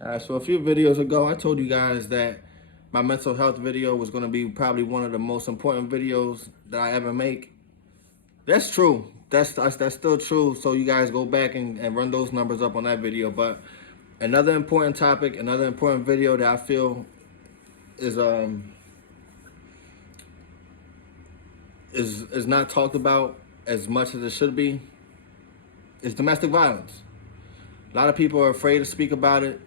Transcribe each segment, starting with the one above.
So a few videos ago, I told you guys that my mental health video was going to be probably one of the most important videos that I ever make. That's true. That's still true. So you guys go back and run those numbers up on that video. But another important topic, another important video that I feel is is not talked about as much as it should be is domestic violence. A lot of people are afraid to speak about it.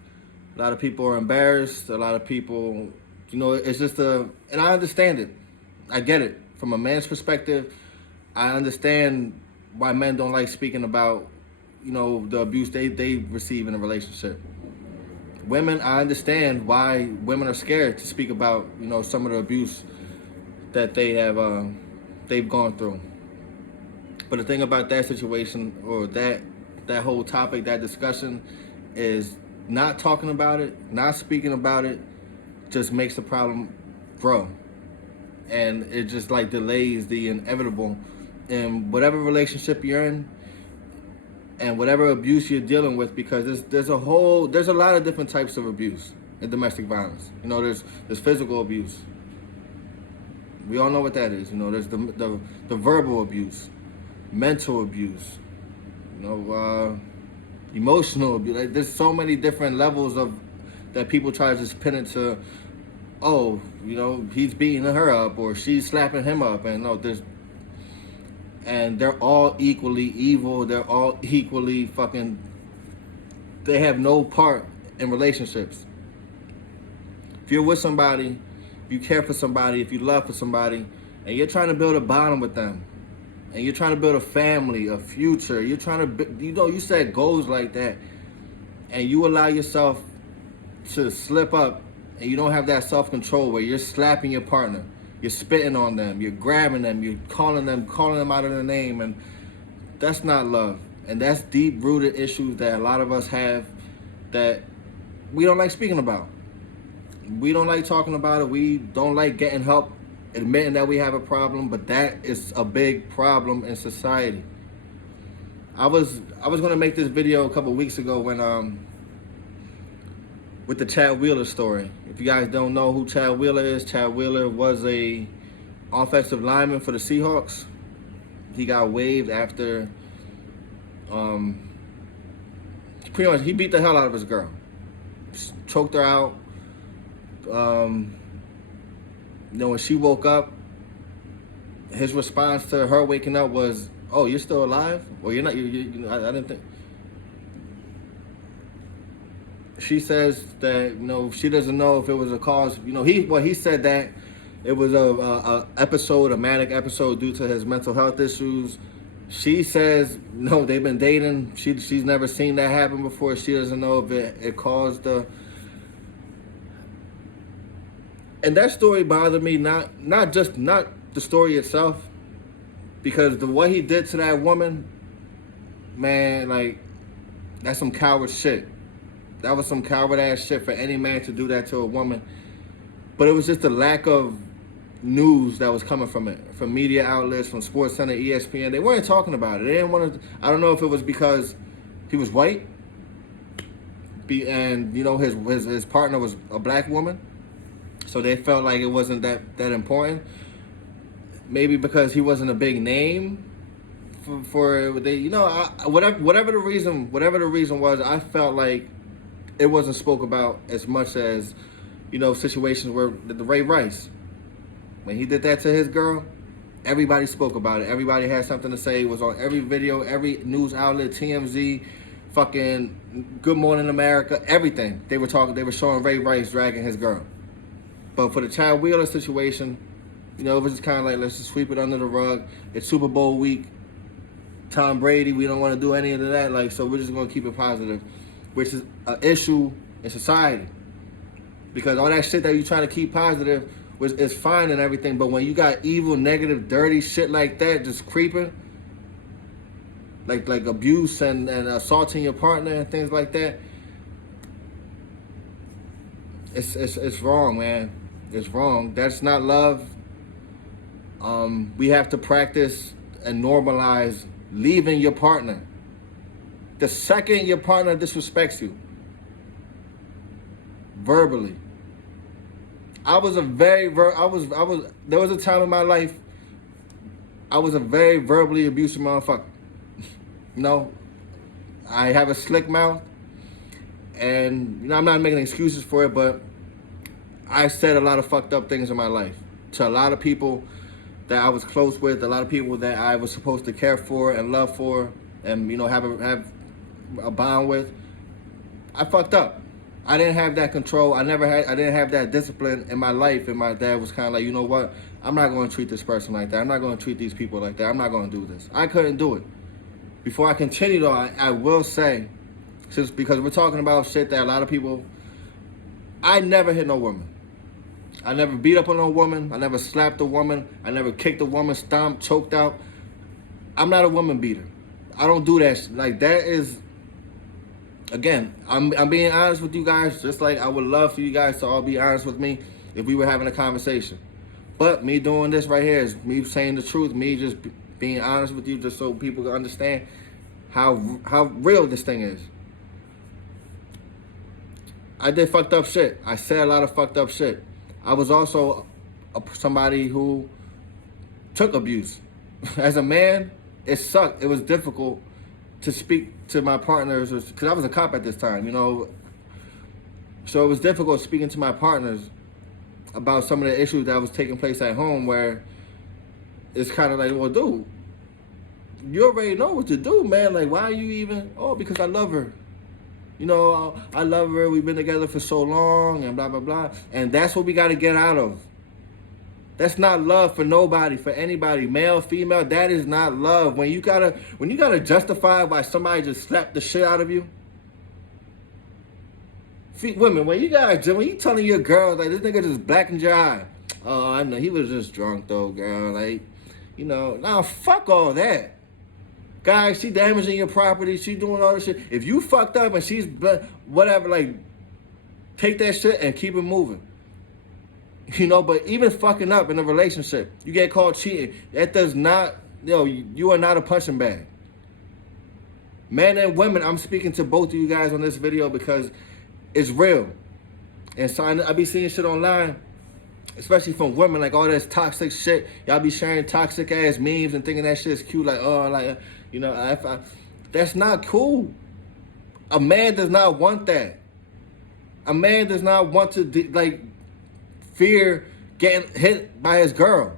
A lot of people are embarrassed. A lot of people, it's just and I understand it. I get it. From a man's perspective, I understand why men don't like speaking about, the abuse they receive in a relationship. Women, I understand why women are scared to speak about, some of the abuse that they've gone through. But the thing about that situation or that whole topic, that discussion, is not talking about it, not speaking about it, just makes the problem grow. And it just like delays the inevitable in whatever relationship you're in and whatever abuse you're dealing with, because there's a lot of different types of abuse in domestic violence. There's physical abuse. We all know what that is. There's the verbal abuse, mental abuse, emotional abuse. Like, there's so many different levels of that people try to just pin it to. Oh, he's beating her up or she's slapping him up, and they're all equally evil. They're all equally fucking. They have no part in relationships. If you're with somebody, if you care for somebody, if you love for somebody, and you're trying to build a bond with them, and you're trying to build a family, a future, you're trying to, you set goals like that, and you allow yourself to slip up, and you don't have that self-control where you're slapping your partner, you're spitting on them, you're grabbing them, you're calling them out of their name, and that's not love. And that's deep-rooted issues that a lot of us have that we don't like speaking about. We don't like talking about it. We don't like getting help, admitting that we have a problem, but that is a big problem in society. I was gonna make this video a couple weeks ago when with the Chad Wheeler story. If you guys don't know who Chad Wheeler is, Chad Wheeler was a offensive lineman for the Seahawks. He got waived after pretty much he beat the hell out of his girl, choked her out. When she woke up, his response to her waking up was, "Oh, you're still alive? Well, you're not. I didn't think." She says that she doesn't know if it was a cause. He said that it was a manic episode due to his mental health issues. She says no, they've been dating. She's never seen that happen before. She doesn't know if it caused the. And that story bothered me, not the story itself, because what he did to that woman, man, like, that's some coward shit. That was some coward ass shit for any man to do that to a woman. But it was just the lack of news that was coming from it, from media outlets, from SportsCenter, ESPN. They weren't talking about it. They didn't want to. I don't know if it was because he was white, and his partner was a black woman. So they felt like it wasn't that important. Maybe because he wasn't a big name for whatever the reason was, I felt like it wasn't spoke about as much as situations where the Ray Rice, when he did that to his girl, everybody spoke about it. Everybody had something to say. It was on every video, every news outlet, TMZ, fucking Good Morning America, everything. They were showing Ray Rice dragging his girl. But for the Chad Wheeler situation, it was just kind of like, let's just sweep it under the rug. It's Super Bowl week. Tom Brady, we don't want to do any of that. So we're just going to keep it positive, which is an issue in society. Because all that shit that you try to keep positive is fine and everything, but when you got evil, negative, dirty shit like that just creeping, like abuse and assaulting your partner and things like that, it's wrong, man. It's wrong. That's not love. We have to practice and normalize leaving your partner. The second your partner disrespects you, verbally. I was a very there was a time in my life I was a very verbally abusive motherfucker. You know, I have a slick mouth, and you know I'm not making excuses for it, but I said a lot of fucked up things in my life to a lot of people that I was close with, a lot of people that I was supposed to care for and love for, and you know have a bond with. I fucked up. I didn't have that control. I didn't have that discipline in my life. And my dad was kind of like, you know what? I'm not going to treat this person like that. I'm not going to treat these people like that. I'm not going to do this. I couldn't do it. Before I continue though, I will say, because we're talking about shit that a lot of people, I never hit no woman. I never beat up on no woman. I never slapped a woman. I never kicked a woman, stomped, choked out. I'm not a woman beater. I don't do that. Like that is, again, I'm being honest with you guys, just like I would love for you guys to all be honest with me if we were having a conversation. But me doing this right here is me saying the truth, me just being honest with you just so people can understand how real this thing is. I did fucked up shit. I said a lot of fucked up shit. I was also somebody who took abuse. As a man, it sucked. It was difficult to speak to my partners, because I was a cop at this time, you know. So it was difficult speaking to my partners about some of the issues that was taking place at home, where it's kind of like, well, dude, you already know what to do, man. Like, why are you even, oh, because I love her. You know, I love her. We've been together for so long and blah, blah, blah. And that's what we got to get out of. That's not love for nobody, for anybody, male, female. That is not love. When you gotta justify why somebody just slapped the shit out of you. See, women, when you telling your girl like this nigga just blackened your eye. Oh, I know he was just drunk though, girl. Like, you know, nah, fuck all that. Guys, she damaging your property. She doing all this shit. If you fucked up and she's whatever, like, take that shit and keep it moving. You know, but even fucking up in a relationship, you get called cheating. That does not, you are not a punching bag. Men and women, I'm speaking to both of you guys on this video because it's real. And so I be seeing shit online, especially from women, like all this toxic shit. Y'all be sharing toxic ass memes and thinking that shit is cute. Like, oh, like, you know, that's not cool. A man does not want that. A man does not want to, like, fear getting hit by his girl.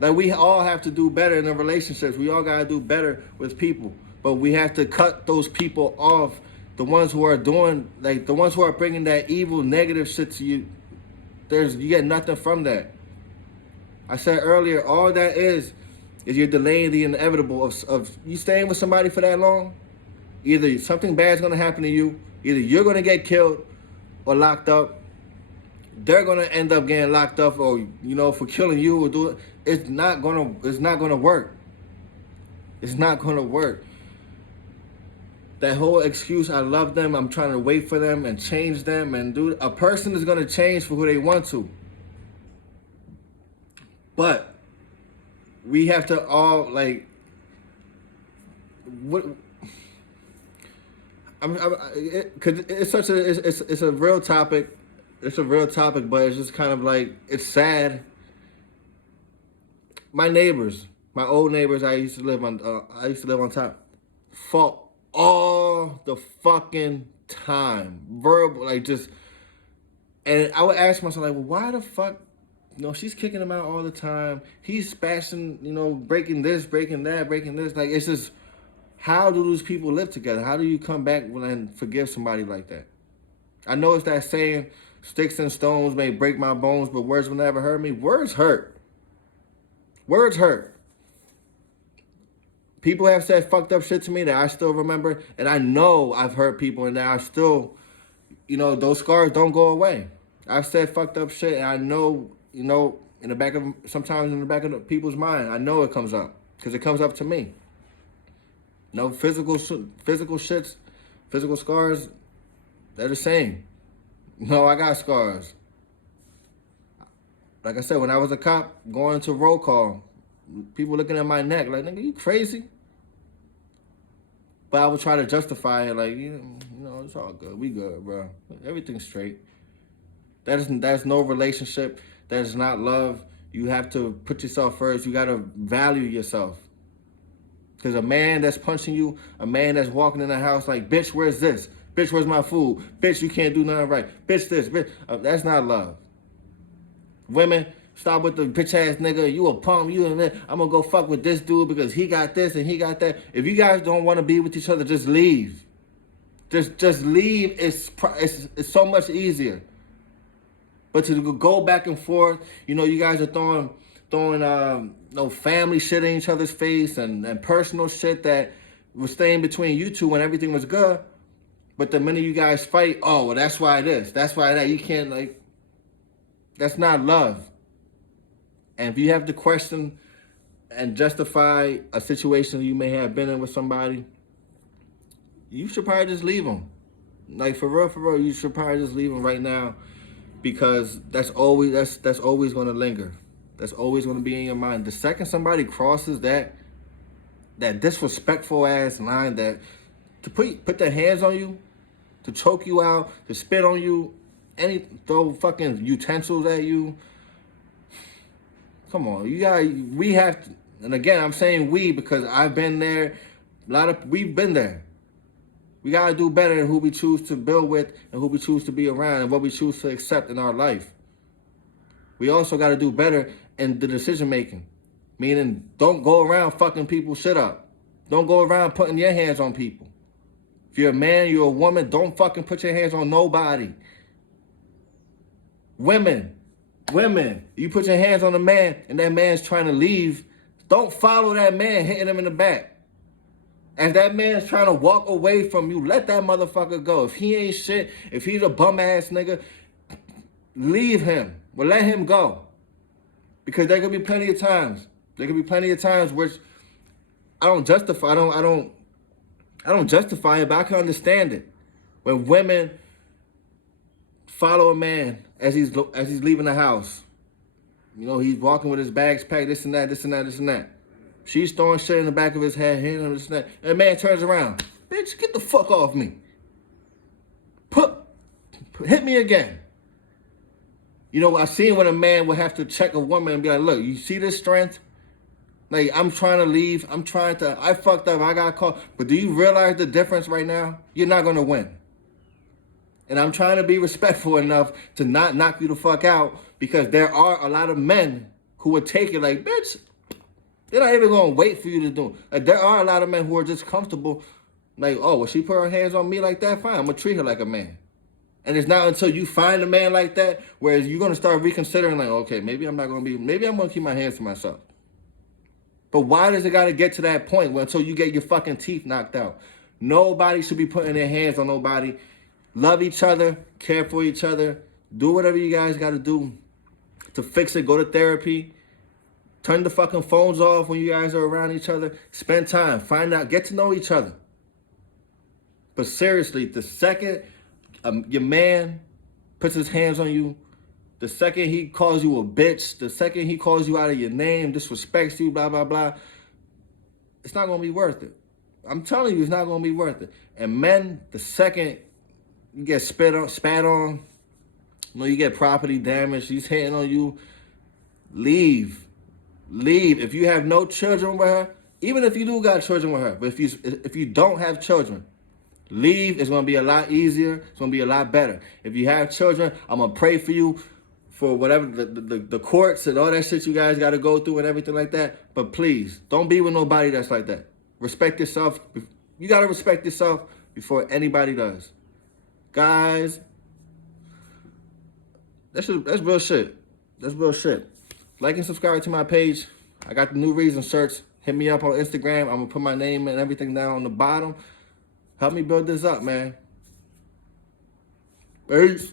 Like, we all have to do better in the relationships. We all gotta do better with people. But we have to cut those people off. The ones who are doing, like, the ones who are bringing that evil, negative shit to you, you get nothing from that. I said earlier, all that is you're delaying the inevitable of you staying with somebody for that long. Either something bad's gonna happen to you, either you're gonna get killed or locked up. They're gonna end up getting locked up, or you know, for killing you or do it. It's not gonna work. It's not gonna work. That whole excuse, I love them, I'm trying to wait for them and change them and do. A person is gonna change for who they want to. But we have to all like what. Cause it's a real topic. It's a real topic, but it's just kind of like, it's sad. My neighbors, my old neighbors, I used to live on top, fought all the fucking time, verbal, like just. And I would ask myself, like, well, why the fuck? You know, she's kicking him out all the time. He's smashing, you know, breaking this, breaking that, breaking this. Like, it's just, how do those people live together? How do you come back and forgive somebody like that? I know it's that saying, sticks and stones may break my bones, but words will never hurt me. Words hurt. Words hurt. People have said fucked up shit to me that I still remember, and I know I've hurt people, and that I still, you know, those scars don't go away. I've said fucked up shit, and I know, you know, sometimes in the back of people's mind, I know it comes up, because it comes up to me. No physical shits, physical scars, they're the same. No, I got scars. Like I said, when I was a cop, going to roll call, people looking at my neck like, nigga, you crazy? But I would try to justify it, like, you know, Oh, it's all good. We good, bro. Everything's straight. That's no relationship. That is not love. You have to put yourself first. You gotta value yourself. Because a man that's punching you, a man that's walking in the house like, bitch, where's this? Bitch, where's my food? Bitch, you can't do nothing right. Bitch, this, bitch. That's not love. Women, stop with the bitch ass nigga. You a punk. You and that. I'm gonna go fuck with this dude because he got this and he got that. If you guys don't want to be with each other, just leave. Just leave. It's so much easier. But to go back and forth, you know, you guys are throwing family shit in each other's face and personal shit that was staying between you two when everything was good. But the minute you guys fight, oh, well, that's why this, that's why that. You can't, like, that's not love. And if you have to question and justify a situation you may have been in with somebody, you should probably just leave them. Like, for real, you should probably just leave them right now, because that's always going to linger. That's always going to be in your mind. The second somebody crosses that disrespectful ass line, that to put their hands on you, to choke you out, to spit on you, throw fucking utensils at you. Come on, we have to, and again, I'm saying we because I've been there. We've been there. We gotta do better in who we choose to build with and who we choose to be around and what we choose to accept in our life. We also gotta do better in the decision making. Meaning, don't go around fucking people's shit up. Don't go around putting your hands on people. If you're a man, you're a woman, don't fucking put your hands on nobody. Women, you put your hands on a man and that man's trying to leave, don't follow that man hitting him in the back. As that man's trying to walk away from you, let that motherfucker go. If he ain't shit, if he's a bum ass nigga, leave him. Well, let him go. Because there could be plenty of times. Which I don't justify. I don't justify it, but I can understand it. When women follow a man as he's leaving the house, you know, he's walking with his bags packed, this and that. She's throwing shit in the back of his head, hitting him, this and that. And the man turns around. Bitch, get the fuck off me. Hit me again. You know, I've seen when a man would have to check a woman and be like, look, you see this strength? Like, I'm trying to leave. I fucked up. I got caught. But do you realize the difference right now? You're not going to win. And I'm trying to be respectful enough to not knock you the fuck out, because there are a lot of men who would take it like, bitch, they're not even going to wait for you to do it. Like, there are a lot of men who are just comfortable. Like, oh, well, she put her hands on me like that? Fine, I'm going to treat her like a man. And it's not until you find a man like that, whereas you're going to start reconsidering, like, okay, maybe I'm going to keep my hands to myself. But why does it got to get to that point until you get your fucking teeth knocked out? Nobody should be putting their hands on nobody. Love each other, care for each other, do whatever you guys got to do to fix it. Go to therapy. Turn the fucking phones off when you guys are around each other. Spend time. Find out. Get to know each other. But seriously, the second your man puts his hands on you, the second he calls you a bitch, the second he calls you out of your name, disrespects you, blah, blah, blah, it's not going to be worth it. I'm telling you, it's not going to be worth it. And men, the second you get spat on, you know, you get property damage, he's hitting on you, leave. If you have no children with her, even if you do got children with her, but if you don't have children, leave. It's going to be a lot easier. It's going to be a lot better. If you have children, I'm going to pray for you for whatever the courts and all that shit you guys got to go through and everything like that. But please, don't be with nobody that's like that. Respect yourself. You got to respect yourself before anybody does. Guys, that's real shit. That's real shit. Like and subscribe to my page. I got the New Reason shirts. Hit me up on Instagram. I'm going to put my name and everything down on the bottom. Help me build this up, man. Peace.